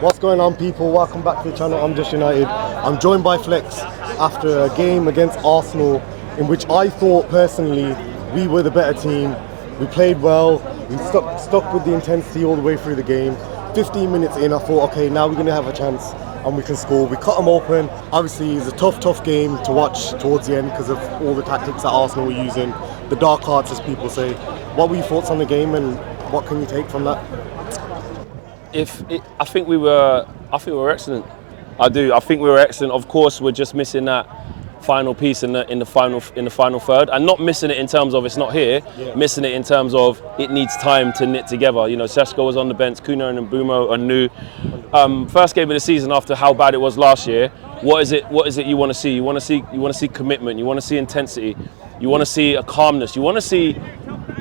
What's going on, people? Welcome back to the channel. I'm Just United. I'm joined by Flex after a game against Arsenal in which I thought personally we were the better team. We played well. We stuck with the intensity all the way through the game. 15 minutes in, I thought, okay, now we're going to have a chance and we can score. We cut them open. Obviously, it's a tough game to watch towards the end because of all the tactics that Arsenal were using, the dark arts, as people say. What were your thoughts on the game and what can you take from that? I think we were excellent. I do. I think we were excellent. Of course, we're just missing that final piece in the final third, and not missing it in terms of it's not here. Yeah. Missing it in terms of it needs time to knit together. You know, Sesko was on the bench, Cunha and Mbeumo are new. First game of the season after how bad it was last year. What is it you want to see? You want to see commitment. You want to see intensity. You want to see a calmness. You want to see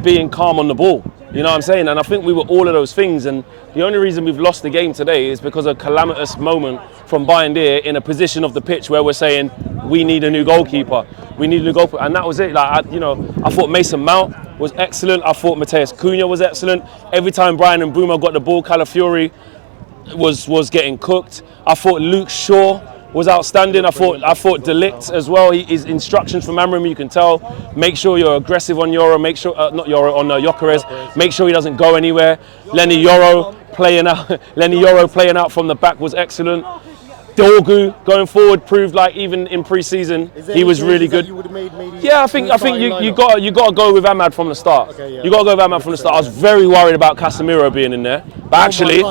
being calm on the ball. You know what I'm saying? And I think we were all of those things. And the only reason we've lost the game today is because of a calamitous moment from Bayindir in a position of the pitch where we're saying we need a new goalkeeper. We need a new goalkeeper, and that was it. Like I thought Mason Mount was excellent. I thought Matheus Cunha was excellent. Every time Bryan and Mbeumo got the ball, Calafiori was getting cooked. I thought Luke Shaw was outstanding. I thought Delict as well. His instructions from Amorim, you can tell. Make sure you're aggressive on Euro. Make sure on Gyokeres. Make sure he doesn't go anywhere. Lenny Yoro playing out from the back was excellent. Dorgu going forward proved like even in pre-season he was really good. Yeah, I think you got to go with Ahmad from the start. Okay, yeah. You got to go with Ahmad from the start. I was very worried about Casemiro being in there, but actually,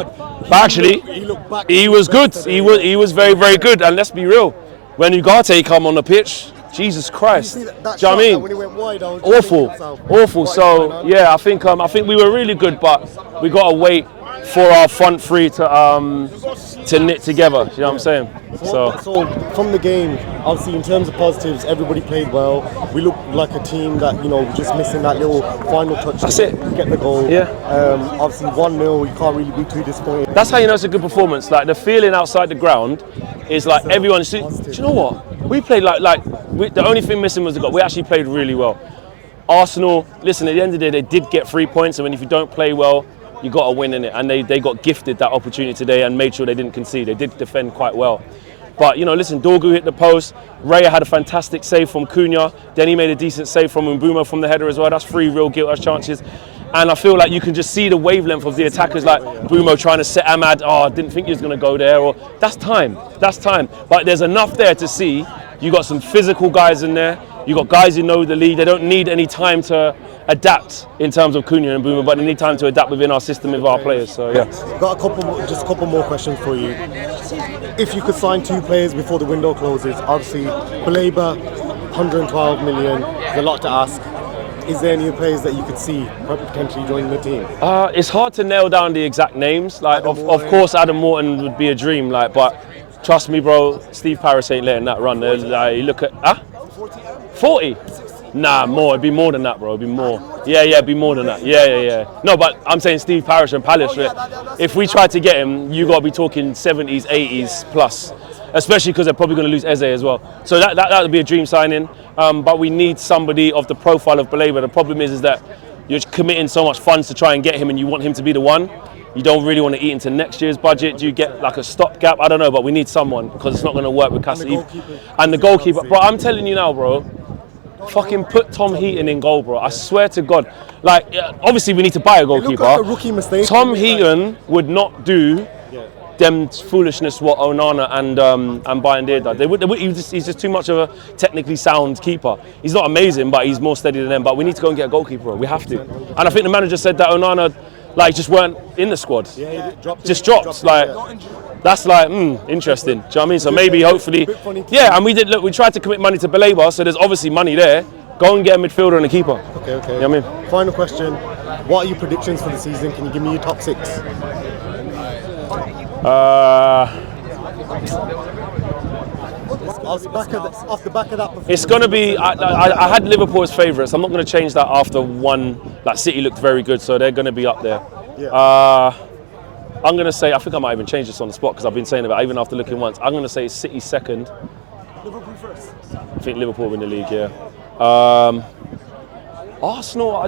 he was good. He was very good. And let's be real, when Ugarte come on the pitch, Jesus Christ, do you know what I mean? When he went wide, awful. So yeah, I think we were really good, but we got to wait for our front three to knit together, you know what I'm saying? So from the game, obviously in terms of positives, everybody played well. We looked like a team that, just missing that little final touch to get the goal. Yeah. Obviously 1-0, you can't really be too disappointed. That's how you know it's a good performance. Like the feeling outside the ground is like everyone. Do you know what? We played the only thing missing was the goal. We actually played really well. Arsenal, listen, at the end of the day, they did get 3 points, and if you don't play well, you got to win in it, and they got gifted that opportunity today and made sure they didn't concede. They did defend quite well. But, listen, Dorgu hit the post. Raya had a fantastic save from Cunha. Then he made a decent save from Mbeumo from the header as well. That's 3 real guiltless chances. And I feel like you can just see the wavelength of the attackers, like Mbeumo trying to set Ahmad. I didn't think he was going to go there. Or that's time. But there's enough there to see. You got some physical guys in there. You got guys who know the league. They don't need any time to adapt in terms of Cunha and Mbeumo, but they need time to adapt within our system with our players. So yeah. Got a couple more questions for you. If you could sign 2 players before the window closes, obviously Baleba, 112 million, there's a lot to ask. Is there any players that you could see potentially joining the team? It's hard to nail down the exact names. Like of course Adam Morton would be a dream. But trust me, bro, Steve Parris ain't letting that run. You look at 40. Nah, more. It'd be more than that, bro. It'd be more. Yeah, it'd be more than that. Yeah. No, but I'm saying Steve Parrish and Palace. If we try to get him, you got to be talking 70s, 80s plus, especially because they're probably going to lose Eze as well. So that would be a dream signing. But we need somebody of the profile of Baleba. The problem is that you're committing so much funds to try and get him, and you want him to be the one. You don't really want to eat into next year's budget. Do you get like a stopgap? I don't know, but we need someone because it's not going to work with Cassidy. And the goalkeeper. Bro, I'm telling you now, bro. Fucking put Tom Heaton in goal, bro. I swear to God. Like, obviously we need to buy a goalkeeper. Like a rookie mistake. Tom Heaton would not do them foolishness what Onana and Bayindir did. He's just too much of a technically sound keeper. He's not amazing, but he's more steady than them. But we need to go and get a goalkeeper, bro. We have to. And I think the manager said that Onana, just weren't in the squad. Yeah, he dropped. That's interesting. Do you know what I mean? So maybe, hopefully, yeah. And we tried to commit money to Baleba, so there's obviously money there. Go and get a midfielder and a keeper. Okay. You know what I mean? Final question: what are your predictions for the season? Can you give me your top 6? Off the back of that performance. It's going to be. I had Liverpool as favourites. I'm not going to change that after one. Like City looked very good, so they're going to be up there. Yeah. I'm going to say, I think I might even change this on the spot because I've been saying about even after looking once. I'm going to say City second. Liverpool first. I think Liverpool win the league, yeah. Arsenal, I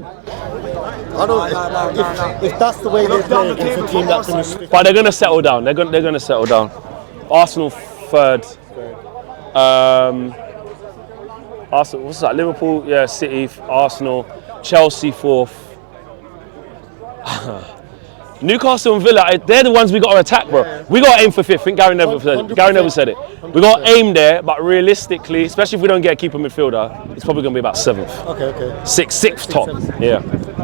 don't. If that's the way they play against a team that finished fifth, but they're going to settle down. They're going to settle down. Arsenal third. Arsenal, what's that? Liverpool, yeah, City, Arsenal, Chelsea fourth. Newcastle and Villa, they're the ones we got to attack, bro. Yeah. We got to aim for fifth. I think Gary Neville said it. 100%. We got to aim there, but realistically, especially if we don't get a keeper midfielder, it's probably going to be about seventh. Okay. Sixth top. Yeah.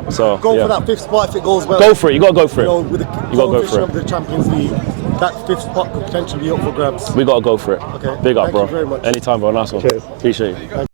So go for that fifth spot if it goes well. Go for it. You got to go for it. With the competition of the Champions League, that fifth spot could potentially be up for grabs. We got to go for it. Okay. Big up, bro. Thank you very much. Anytime, bro. Nice one. Cheers. Appreciate you.